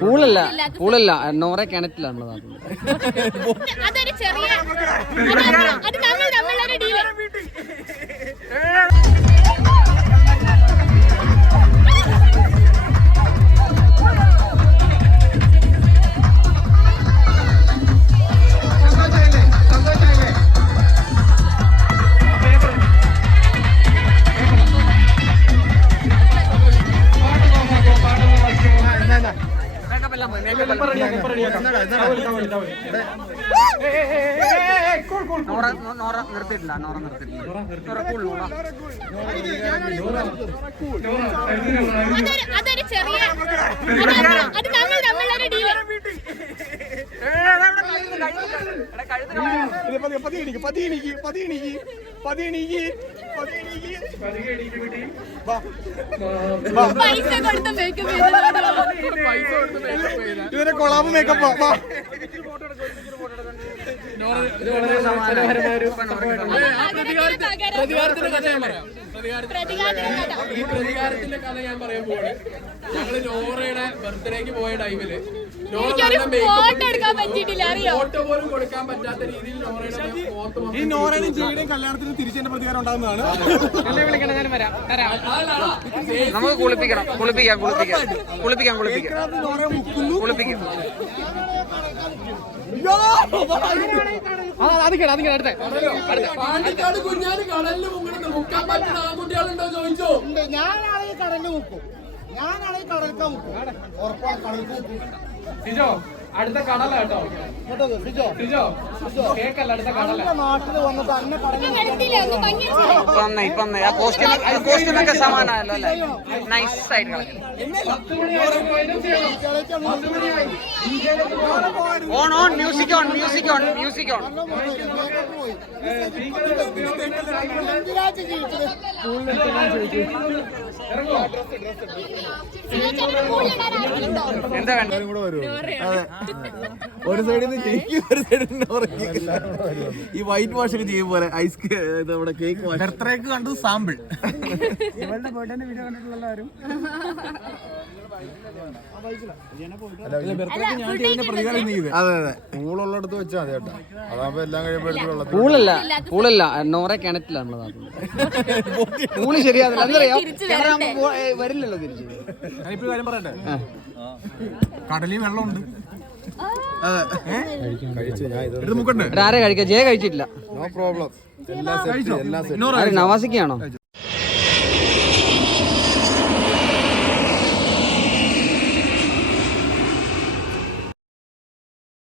പൂളല്ല നോറെ കിണറ്റിലാണുള്ളത്. അതൊരു ചെറിയ അത് തമ്മിലൊരു ഡീല്. നിർത്തിയിട്ടില്ല അതൊരു ചെറിയ അത് തമ്മിലൊരു ഡീല്. പൈസ കൊടുത്ത് മേക്കപ്പ് ഇവരെ കൊളാബ് മേക്കപ്പ്. ഈ പ്രതികാരത്തിന്റെ കഥ ഞാൻ പറയാൻ പോവാണ്. ഞങ്ങള് നോറയുടെ ബർത്ത്ഡേക്ക് പോയ ടൈമില് ഫോട്ടോ പോലും കൊടുക്കാൻ പറ്റാത്ത രീതിയിൽ ഈ നോറയുടെയും ജെയുടെയും കല്യാണത്തിന് തിരിച്ചെന്റെ പ്രതികാരം ഉണ്ടാകുന്നതാണ്. നമുക്ക് കുളിപ്പിക്കാം. പാണ്ടിക്കാട് കുഞ്ഞാന് കടലിൽ മുക്കാൻ പറ്റുന്ന ആൺകുട്ടികളുണ്ടോ ചോദിച്ചോ? ഞാനാണെങ്കിൽ കടലിൽ മുക്കും. ഞാനാണെങ്കിൽ കടൽക്കാൻ മുക്കും. ഉറപ്പാണ് കടൽക്ക് മുക്കും. അടുത്ത കടല കേട്ടോ. കേക്കല്ല, അടുത്ത കടല. നാട്ടിൽ വന്നിട്ട് അന്നെ കോസ്റ്റ്യൂമൊക്കെ സമാനമല്ലോ അല്ലേ? നൈസ് ആയിട്ട് ഓൺ മ്യൂസിക് ഓൺ. എന്താ വേണ്ട? ഒരു സൈഡിൽ നിന്ന് ജയിക്കും, ഒരു സൈഡിൽ നിന്ന് ഈ വൈറ്റ് വാഷ് ഒക്കെ ചെയ്യും പോലെ ഐസ് നമ്മുടെ കേക്ക് വാഷ്. ബർത്ത്ഡേക്ക് കണ്ടത് സാമ്പിൾ. ഇവളുടെ ബർത്ത്ഡേന്റെ വീഡിയോ കണ്ടിട്ടുള്ള എല്ലാവരും അതെ പൂളുള്ളിടത്ത് വെച്ചാൽ മതി കേട്ടോ. അതാകുമ്പോ എല്ലാം കഴിയുമ്പോഴത്തേക്ക് പൂളല്ല നോറെ കിണറ്റിലാണുള്ളത്. പൂള് ശരിയാകുന്നില്ല. എന്തറിയാം, കിണറാകുമ്പോ വരില്ലല്ലോ തിരിച്ച്. ഞാനിപ്പോ കാര്യം പറയട്ടെ, കടലിൽ വെള്ളമുണ്ട്. ആരെ കഴിക്കാം? ജയ കഴിച്ചിട്ടില്ല. No problem. നവാസിക്കാണോ?